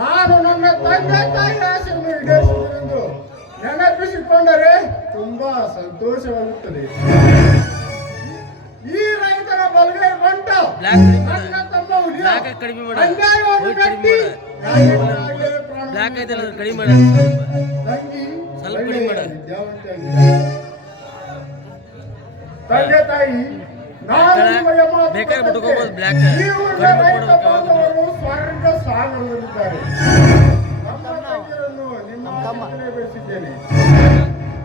ನಾನು ನನ್ನ ತಂದೆ ತಾಯಿ ಆಸೆಯನ್ನು ಈಡೇರಿಸುವುದೆಂದು ನೆನಪಿಸಿಕೊಂಡರೆ ತುಂಬಾ ಸಂತೋಷವಾಗುತ್ತದೆ. ಈ ರೈತರ ಬಲಗೈ ಬಂಟ ನನ್ನ ತಮ್ಮ ಕಡಿಮೆ. ಅನ್ಯಾಯವನ್ನು ಕಟ್ಟಿ ತಂಗಿ ಸ್ವಲ್ಪ ಕಡಿಮೆ. ತಂದೆ ತಾಯಿ ಕೊಟ್ಟಂತೆ ಬಿಟ್ಕೋಬೋದು ಬ್ಲ್ಯಾಕ್. ಸ್ವರ್ಗ ಸಾಗರದಲ್ಲಿದ್ದಾರೆ. ಬೆಳೆಸಿದ್ದೇನೆ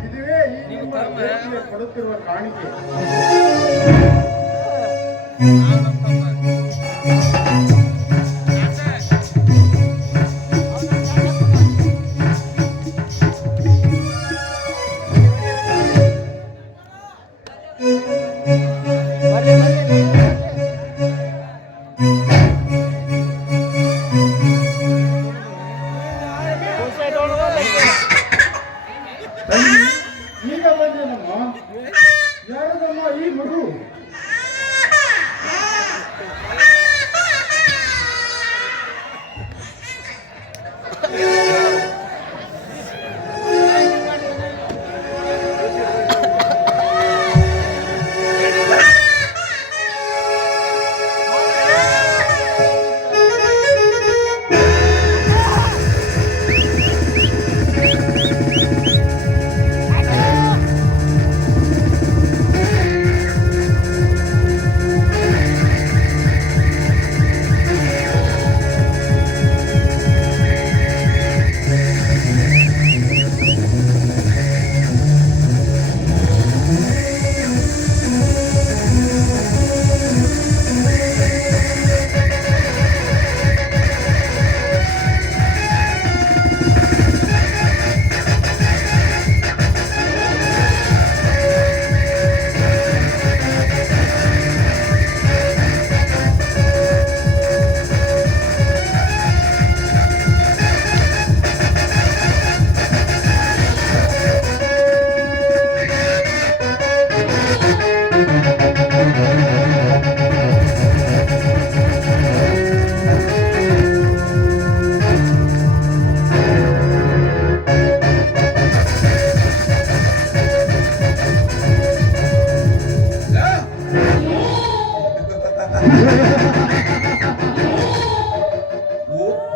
ಇದುವೇ ಈ ತಮ್ಮ. ಕೊಡುತ್ತಿರುವ ಕಾಣಿಕೆ.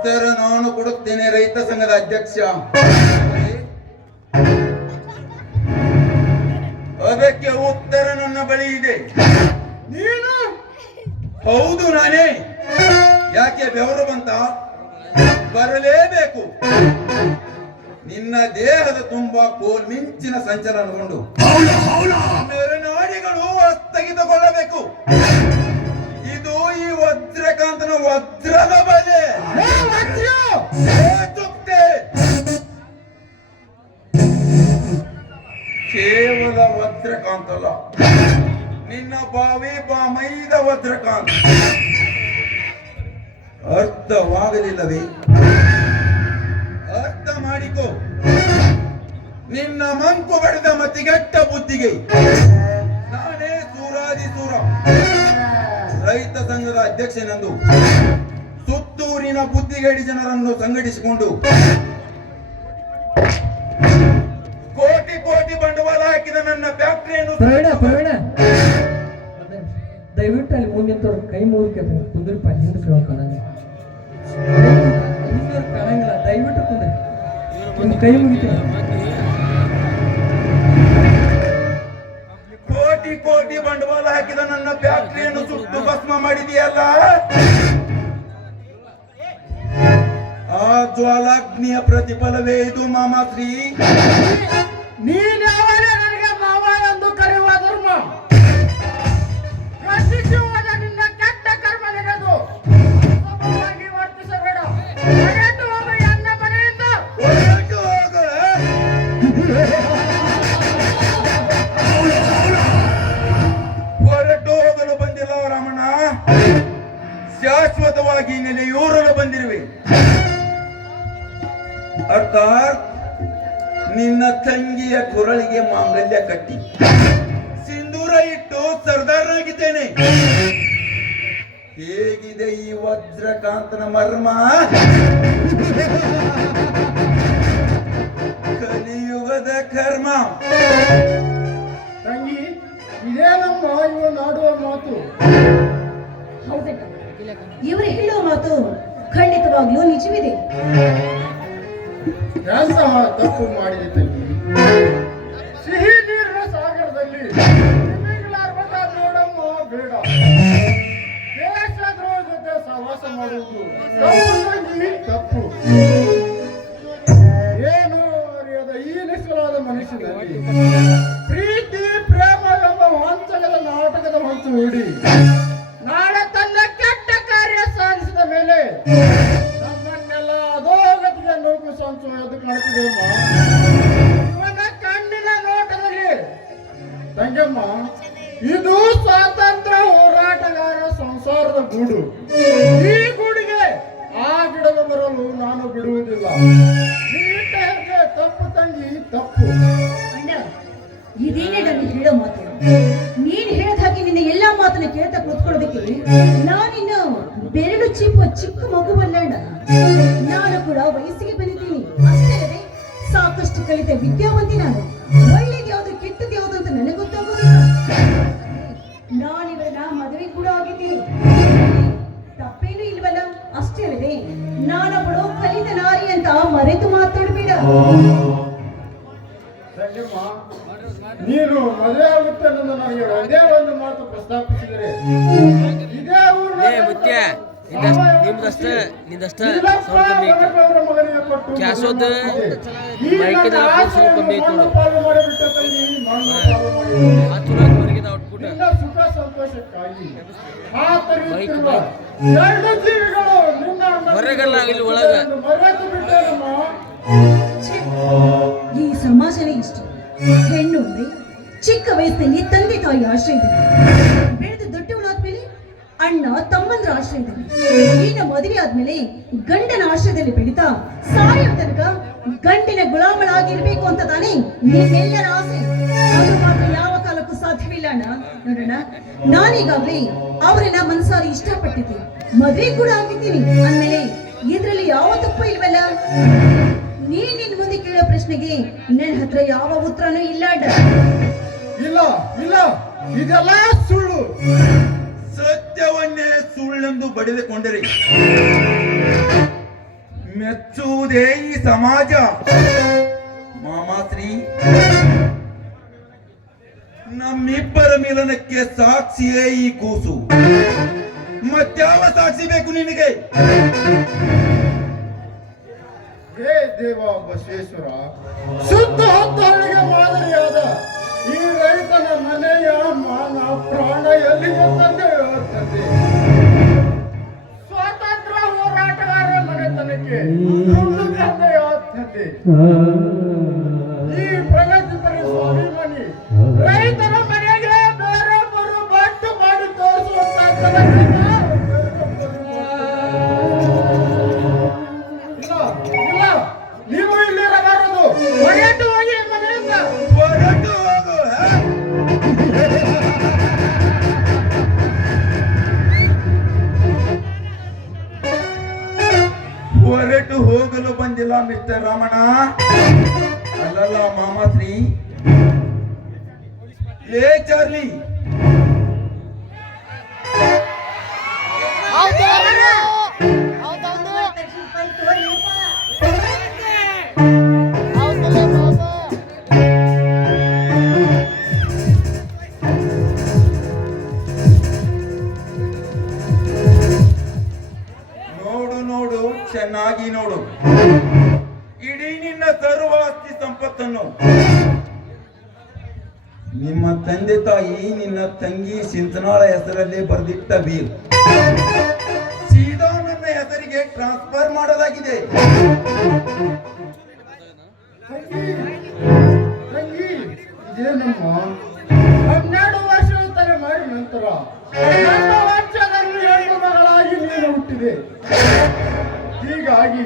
ಉತ್ತರ ನಾನು ಕೊಡುತ್ತೇನೆ ರೈತ ಸಂಘದ ಅಧ್ಯಕ್ಷ. ಅದಕ್ಕೆ ಉತ್ತರ ನನ್ನ ಬಳಿ ಇದೆ. ನೀನು? ಹೌದು ನಾನೇ. ಯಾಕೆ ಬೆವರು ಬಂತ ಬರಲೇಬೇಕು. ನಿನ್ನ ದೇಹದ ತುಂಬಾ ಕೋಲ್ ಮಿಂಚಿನ ಸಂಚಲನಗೊಂಡು. ನರನಾಡಿಗಳು ತೆಗೆದುಕೊಳ್ಳಬೇಕು ವಜ್ರಕಾಂತನ ವಜ್ರದ ಬಲೆ! ಚುಕ್ತೆ ಕೇವಲ ವಜ್ರಕಾಂತ ಅಲ್ಲ. ನಿನ್ನ ಬಾವಿ ಬಾಮೈದ ವಜ್ರಕಾಂತ. ಅರ್ಥವಾಗಲಿಲ್ಲವೇ? ಅರ್ಥ ಮಾಡಿಕೋ. ನಿನ್ನ ಮಂಕು ಬಡಿದ ಮತಿಗೆಟ್ಟ ಬುದ್ಧಿಗೆ. ಸಂಘದ ಅಧ್ಯಕ್ಷನೆಂದು ಸುತ್ತೂರಿನ ಬುದ್ಧಿಗೇಡಿ ಜನರನ್ನು ಸಂಘಟಿಸಿಕೊಂಡು ಕೋಟಿ ಕೋಟಿ ಬಂಡವಾಳ ಹಾಕಿದ ನನ್ನ ಫ್ಯಾಕ್ಟರಿಯನ್ನು ದಯವಿಟ್ಟು ಅಲ್ಲಿ ಮುಂದೆ ಕೈ ಮುಗಿಕೆ ಕುಂದ್ರಪ್ಪ ಹಿಂದೆ ಕೇಳೋ ಕಾಣಂಗಿಲ್ಲ. ಹಿಂದೆ ಕಾಣಂಗಿಲ್ಲ. ದಯವಿಟ್ಟು ಕುಂದ್ರಿ. ಕೈ ಮುಗಿತೀನಿ. ಬಂಡವಾಳ ಹಾಕಿದ ನನ್ನ ಫ್ಯಾಕ್ಟರಿಯನ್ನು ಸುಟ್ಟು ಭಸ್ಮ ಮಾಡಿದೆಯಲ್ಲ? ಆ ಜ್ವಾಲಾಗ್ನಿಯ ಪ್ರತಿಫಲವೇ ಇದು ಮಾಮಾಶ್ರೀ. ನೀನ್ ತಂಗಿಯ ಕೊರಳಿಗೆ ಮಾಂಗಲ್ಯ ಕಟ್ಟಿ ಸಿಂಧೂರ ಇಟ್ಟು ಸರ್ದಾರನಾಗಿದ್ದೇನೆ ಹೇಗಿದೆ ಈ ವಜ್ರಕಾಂತನ ಮರ್ಮ? ಕಲಿಯುಗದ ಕರ್ಮ. ತಂಗಿ ಇದೇ ನಮ್ಮ ಇವರು ನಾಡುವ ಮಾತು. ಇವರು ಹೇಳುವ ಮಾತು ಖಂಡಿತವಾಗ್ಲೂ ನಿಜವಿದೆ. ಕೆಲಸ ತಪ್ಪು ಮಾಡಿದೆ ಸಿಹಿ ನೀರಿನ ಸಾಗರದಲ್ಲಿ ನೋಡಮ್ಮ ಬೇಡ. ದೇಶದ್ರೋಹ ಜೊತೆ ಸಹವಾಸ ಮಾಡುವುದು ತಪ್ಪು. ಏನು ಅರಿಯದ ಈ ನಿಶ್ಚಲಾದ ಮನುಷ್ಯನಲ್ಲಿ ಪ್ರೀತಿ, ಪ್ರೇಮ ಎಂಬ ವಂಚಕದ ನಾಟಕದ ಹೊಂಚು ಹೂಡಿ ನಾಳೆ ತನ್ನ ಕೆಟ್ಟ ಕಾರ್ಯ ಸಾಧಿಸಿದ ಮೇಲೆ ಸಾಕಷ್ಟು ಕಲಿತ ವಿದ್ಯಾವಂತಿ ನಾನು ಒಳ್ಳೇದು ಯಾವುದು ಕೆಟ್ಟದ್ದು ಯಾವುದು ಅಂತ ನನಗೆ ಗೊತ್ತಾಗೋದಿಲ್ಲ. ನಾನಿವರನ್ನ ಮದುವೆ ಕೂಡ ಆಗಿದ್ದೀನಿ. ತಪ್ಪೇನು ಇಲ್ವಲ್ಲ? ಅಷ್ಟೇ ಅಲ್ಲದೆ ನಾನೊಬ್ಬಳು ಕಲಿತ ನಾರಿ ಅಂತ ಮರೆತು ಮಾತಾಡಬೇಡ. ನೀನು ಮದುವೆ ಆಗುತ್ತೆ ಅನ್ನೋದು ನನಗೆ ಒಂದೇ ಒಂದು ಮಾತು ಪ್ರಸ್ತಾಪಿಸಿದರೆ. ಇದೇ ಊರಿನ ನಿಮ್ದಷ್ಟ ನಿಂದಷ್ಟೇ ಈ ಮೈಕಿದ ಸ್ವಲ್ಪ ಔಟ್ಪುಟ್ ಹೊರಗಲ್ಲ, ಇಲ್ಲಿ ಒಳಗ. ಈ ಸಮಾಜನೇ ಇಷ್ಟು. ಹೆಣ್ಣು ಚಿಕ್ಕ ವಯಸ್ಸಿನಲ್ಲಿ ತಂದೆ ತಾಯಿ ಆಶ್ರಯ ಬೆಳೆದು ಅಣ್ಣ ತಮ್ಮಂದ್ರ ಆಶ್ರಯದಲ್ಲಿ. ಈಗ ಮದುವೆ ಆದ್ಮೇಲೆ ಗಂಡನ ಆಶ್ರಯದಲ್ಲಿ ಬೆಳೀತಾ ಸಾಯೋ ತನಕ ಗಂಡಿನ ಗುಲಾಮಳಾಗಿರ್ಬೇಕು ಅಂತ ತಾನೇ ನಿಮ್ಮೆಲ್ಲರ ಆಸೆ. ಅದು ಮಾತ್ರ ಯಾವ ಕಾಲಕ್ಕೂ ಸಾಧ್ಯವಿಲ್ಲ ಅಣ್ಣ. ನೋಡೋಣ ನಾನೀಗಾಗ್ಲೇ ಅವರನ್ನ ಮನಸಾರಿ ಇಷ್ಟಪಟ್ಟಿದ್ದೀನಿ ಮದುವೆ ಕೂಡ ಆಗಿದ್ದೀನಿ. ಅಂದ್ಮೇಲೆ ಇದ್ರಲ್ಲಿ ಯಾವ ತಪ್ಪು ಇಲ್ವಲ್ಲ? ನೀ ನಿನ್ ಮುಂದೆ ಕೇಳೋ ಪ್ರಶ್ನೆಗೆ ನನ್ನ ಹತ್ರ ಯಾವ ಉತ್ತರನೂ ಇಲ್ಲ ಅಡ್ಡ ಇಲ್ಲ ಇಲ್ಲ. ಇದೆಲ್ಲ ಸುಳ್ಳು. ಸತ್ಯವನ್ನೇ ಸುಳ್ಳೆಂದು ಬಡಿದುಕೊಂಡರೆ ಮೆಚ್ಚುವುದೇ ಈ ಸಮಾಜ. ಮಾಮಾಶ್ರೀ ನಮ್ಮಿಬ್ಬರ ಮಿಲನಕ್ಕೆ ಸಾಕ್ಷಿಯೇ ಈ ಕೂಸು. ಮತ್ಯಾವ ಸಾಕ್ಷಿ ಬೇಕು ನಿನಗೆ? ಹೇ ದೇವ ಬಸವೇಶ್ವರ. ಶುದ್ಧ ಹೊತ್ತವಳಿಗೆ Uh, ಹೋಗಲು ಬಂದಿಲ್ಲ ಮಿಸ್ಟರ್ ರಮಣ ಅಲ್ಲಲ್ಲ ಮಾಮಾಶ್ರೀ ಲೇ ಚಾರ್ಲಿ ಚೆನ್ನಾಗಿ ನಿಮ್ಮ ತಂದೆ ತಾಯಿ ನಿನ್ನ ತಂಗಿ ಸಿಂಚನಾಳ ಹೆಸರಲ್ಲಿ ಬರೆದಿಟ್ಟ ಬೀರ್. ಸೀದಾ ನನ್ನ ಹೆಸರಿಗೆ ಟ್ರಾನ್ಸ್ಫರ್ ತಂಗಿ ಇದೇನಮ್ಮ? ಹನ್ನೆರಡು ವರ್ಷದ ತಲೆ ಮಾಡಿ ನಂತರ ಹೆಣ್ಣು ಮಗಳಾಗಿ ನೀನು ಹುಟ್ಟಿದೆ. ಹೀಗಾಗಿ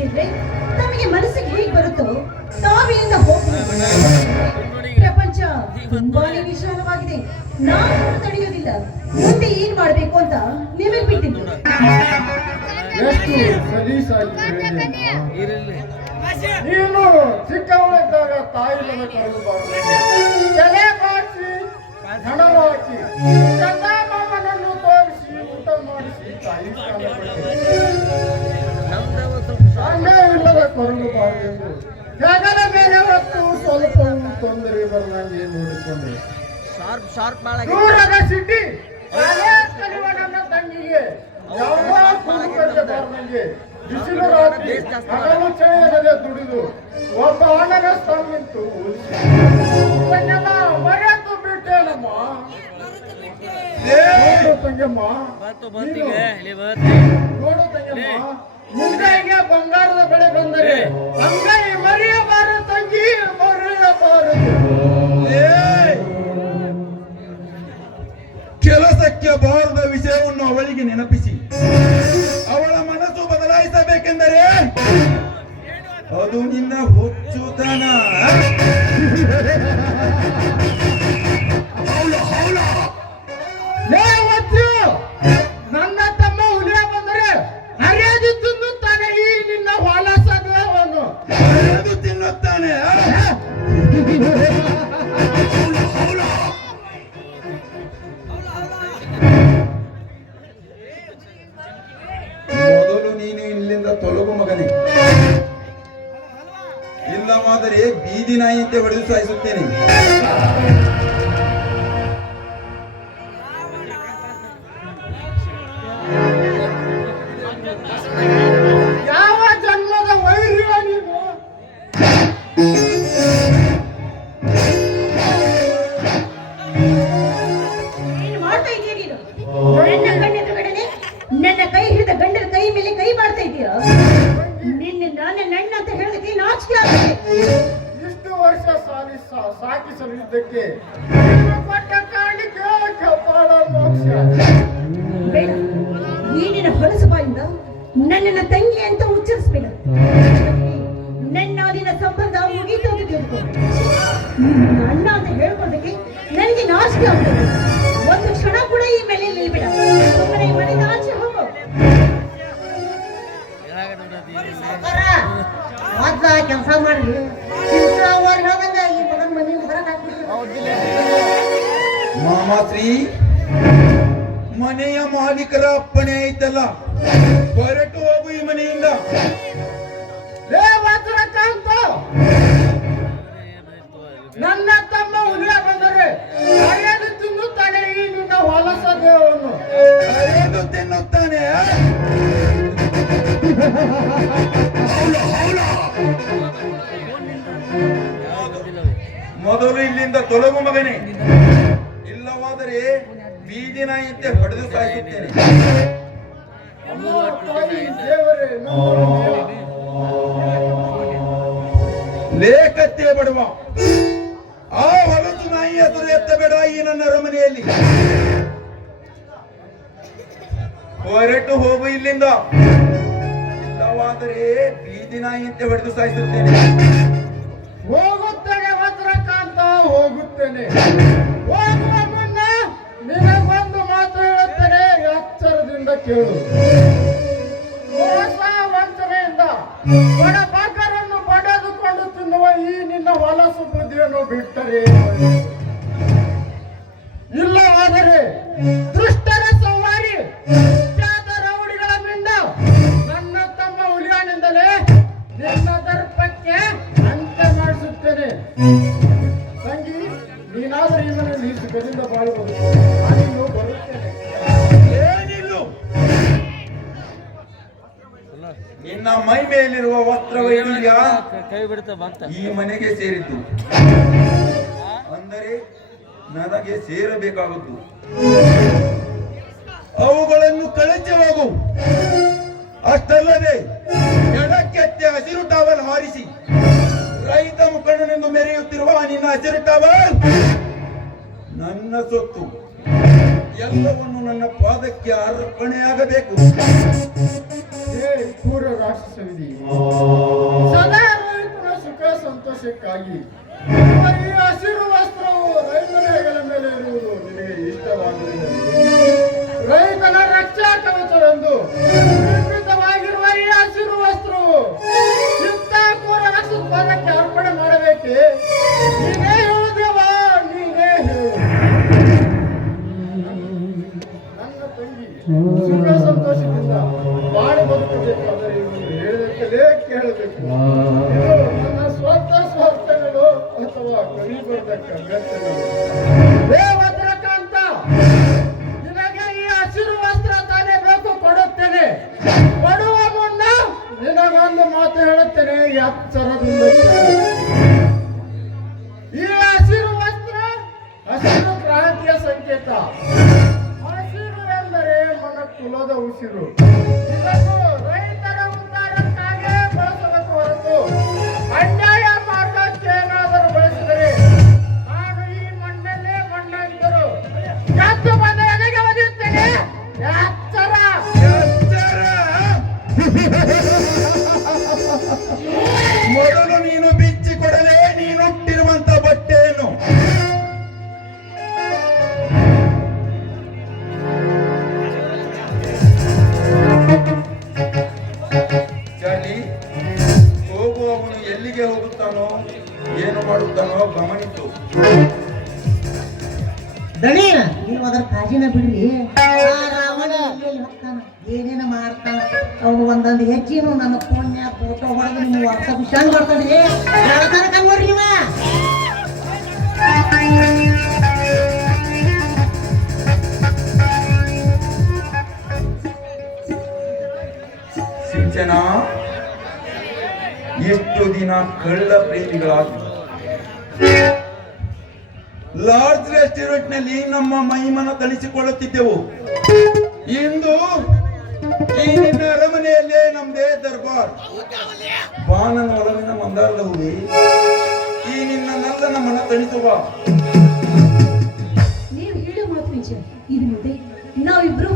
ಇಲ್ದಿದ್ರೆ ತಮಗೆ ಮನಸ್ಸಿಗೆ ಹೇಗೆ ಬರುತ್ತೋ ತಾವಿನಿಂದ ಹೋಗ್ಬೋದು. ಪ್ರಪಂಚ ತುಂಬಾನೇ ವಿಶಾಲವಾಗಿದೆ ನಾವು ತಡೆಯೋದಿಲ್ಲ. ಮುಂದೆ ಏನ್ ಮಾಡ್ಬೇಕು ಅಂತ ನಿಮಗೆ ಬಿಟ್ಟಿದ್ದು. ನೀನು ಚಿಕ್ಕವನಿದ್ದಾಗ ತಾಯಿಲ್ಲದ ಕರೆಯಬಾರದು ತಲೆ ಹೆಗಲ ಮೇಲೆ ಹೊತ್ತು ಸ್ವಲ್ಪ ತೊಂದರೆ ಬರ್ದಂಗೆ ನೋಡಿಕೊಂಡೆ. ಶಾರ್ಪ್ ಶಾರ್ಪ್ ದೂರದ ಸಿಟಿ ಕಾಲೇಜ್ ಕಲಿಯುವ ನನ್ನ ತಂಗಿಗೆ ಯಾವ ಕುಂದುಕೊರತೆ ಬಾರದಂಗೆ ಬಿಸಿಲು ರಾತ್ರಿ ಹಗಲು ಚಳಿಯಲ್ಲದೆ ದುಡಿದು ಒಬ್ಬ ಅಣ್ಣನ ಸ್ಥಾನಿಂತು ಮರೆತು ಬಿಟ್ಟೇನಮ್ಮ ನೋಡು ತಂಗಮ್ಮ. ನೋಡು ತಂಗಮ್ಮ. ಮುಂದೆಗೆ ಬಂಗಾರದ ಬೆಳೆ ಬಂದರೆ ಅಂಗೈ ಮರೆಯಬಾರದು ತಂಗಿ ಮರೆಯಬಾರದು ಕೆಲಸಕ್ಕೆ ಬಾರದ ವಿಷಯವನ್ನು ಅವಳಿಗೆ ನೆನಪಿಸಿ. ಅವಳ ಮನಸ್ಸು ಬದಲಾಯಿಸಬೇಕೆಂದರೆ ಅದು ನಿನ್ನ ಹುಚ್ಚುತನ. ಮೊದಲು ನೀನು ಇಲ್ಲಿಂದ ತೊಲಗು ಮಗನೇ. ಇಲ್ಲವಾದರೆ ಬೀದಿ ನಾಯಿಯಂತೆ ಹೊಡೆದು ಸಾಯಿಸುತ್ತೇನೆ. ಇಷ್ಟು ವರ್ಷ ಸಾಲಿ ಸಾ- ಸಾಕಿ ಮಾಮಾಶ್ರೀ ಮನೆಯ ಮಾಲೀಕರ ಅಪ್ಪಣೆ ಐತಲ್ಲ ಹೊರಟು ಹೋಗು ಈ ಮನೆಯಿಂದ. ನನ್ನ ತಮ್ಮ ಹುಲಿಯ ಬಂದರೆ ಅರೆಯದು ತಿನ್ನುತ್ತಾನೆ ಈ ನಿನ್ನ ಹೊಲಸ ದೇವನು ಅರೆಯದು ತಿನ್ನುತ್ತಾನೆ ಮೊದಲು ಇಲ್ಲಿಂದ ತೊಲಗು ಮಗನೇ. ಇಲ್ಲವಾದರೆ ಬೀದಿ ನಾಯಿಯಂತೆ ಹೊಡೆದು ಸಾಯಿಸುತ್ತೇನೆ. ಲೇಖತ್ತೆ ಬಡವ ಆ ಹೊಲಸು ನಾಯಿ ಎತ್ತ ಎತ್ತಬೇಡ ಈ ನನ್ನ ಅರಮನೆಯಲ್ಲಿ. ಹೊರಟು ಹೋಗು ಇಲ್ಲಿಂದ. ಇಲ್ಲವಾದರೆ ಬೀದಿ ನಾಯಿಯಂತೆ ಹೊಡೆದು ಸಾಯಿಸುತ್ತೇನೆ. ಕೇಳು ವಂಚನೆಯಿಂದ ಬಡಬಗ್ಗರನ್ನು ಪಡೆದುಕೊಂಡು ತಿನ್ನುವ ಈ ನಿನ್ನ ಹೊಲಸು ಬುದ್ಧಿಯನ್ನು ಬಿಟ್ಟರೆ ಕೈ ಬಿಡ್ತಾ ಬಂತ? ಈ ಮನೆಗೆ ಸೇರಿದ್ದು. ಅಂದರೆ ನನಗೆ ಸೇರಬೇಕಾಗುತ್ತು ಅವುಗಳನ್ನು ಕಳಚಿ ಹೋಗು. ಅಷ್ಟಲ್ಲದೆ ಎಡಕ್ಕೆತ್ತೆ ಹಸಿರು ಟವಲ್ ಹಾರಿಸಿ. ರೈತ ಮುಖಂಡನೆಂದು ಮೆರೆಯುತ್ತಿರುವ ನಿನ್ನ ಹಸಿರು ಟವಲ್ ನನ್ನ ಸೊತ್ತು. ಎಲ್ಲವನ್ನು ನನ್ನ ಪಾದಕ್ಕೆ ಅರ್ಪಣೆಯಾಗಬೇಕು. ರಾಕ್ಷಸ ಪಾದಕ್ಕೆ ಅರ್ಪಣೆ ಮಾಡಬೇಕೆ ನೀನೇ ಹಸಿರು ಕ್ರಾಂತಿಯ ಸಂಕೇತ. ಹಸಿರು ಎಂದರೆ ಮನ ಕುಲದ ಉಸಿರು ಮಾಡುತ್ತಾನೋ ಗಮನಿಸು. ದಣಿ ನೀವು ಅದರ ಕಾಜಿನ ಬಿಡ್ರಿ. ರಾವಣ ಏನೇನ ಮಾಡ್ತಾನ? ಅವ್ನು ಒಂದೊಂದು ಹೆಚ್ಚಿನ ನನ್ನ ಫೋನ್ಯಾಗ ಫೋಟೋ ಹೊಡೆದು ನೀವು ವಾಟ್ಸಪ್ ಶಂಗ್ ಮಾಡ್ತಾನೆ ಹೇಳ್ತಾನ ನೋಡ್ರಿ ನೀವ? ಸಿಂಚನ ಎಷ್ಟು ದಿನ ಕಳ್ಳ ಪ್ರೇಮಿಗಳಾಗಿ ಲಾರ್ಜ್ ರೆಸ್ಟೋರೆಂಟ್ನಲ್ಲಿ ನಮ್ಮ ಮಹಿಮನ ತಣಿಸಿಕೊಳ್ಳುತ್ತಿದ್ದೆವು ಇಂದು ಈ ನಿನ್ನ ಅರಮನೆಯಲ್ಲೇ ನಮ್ದೇ ದರ್ಬಾರ್. ಬಾನನ ಒಲವಿನ ಮಂದಾರದ ಹೂವಿ ಈ ನಿನ್ನ ನಲ್ಲ ಮನ ತಣಿಸುವ. ನೀವು ಹೇಳೋ ಮಾತು ನಿಜ. ಇದು ಮುಂದೆ ನಾವಿಬ್ರು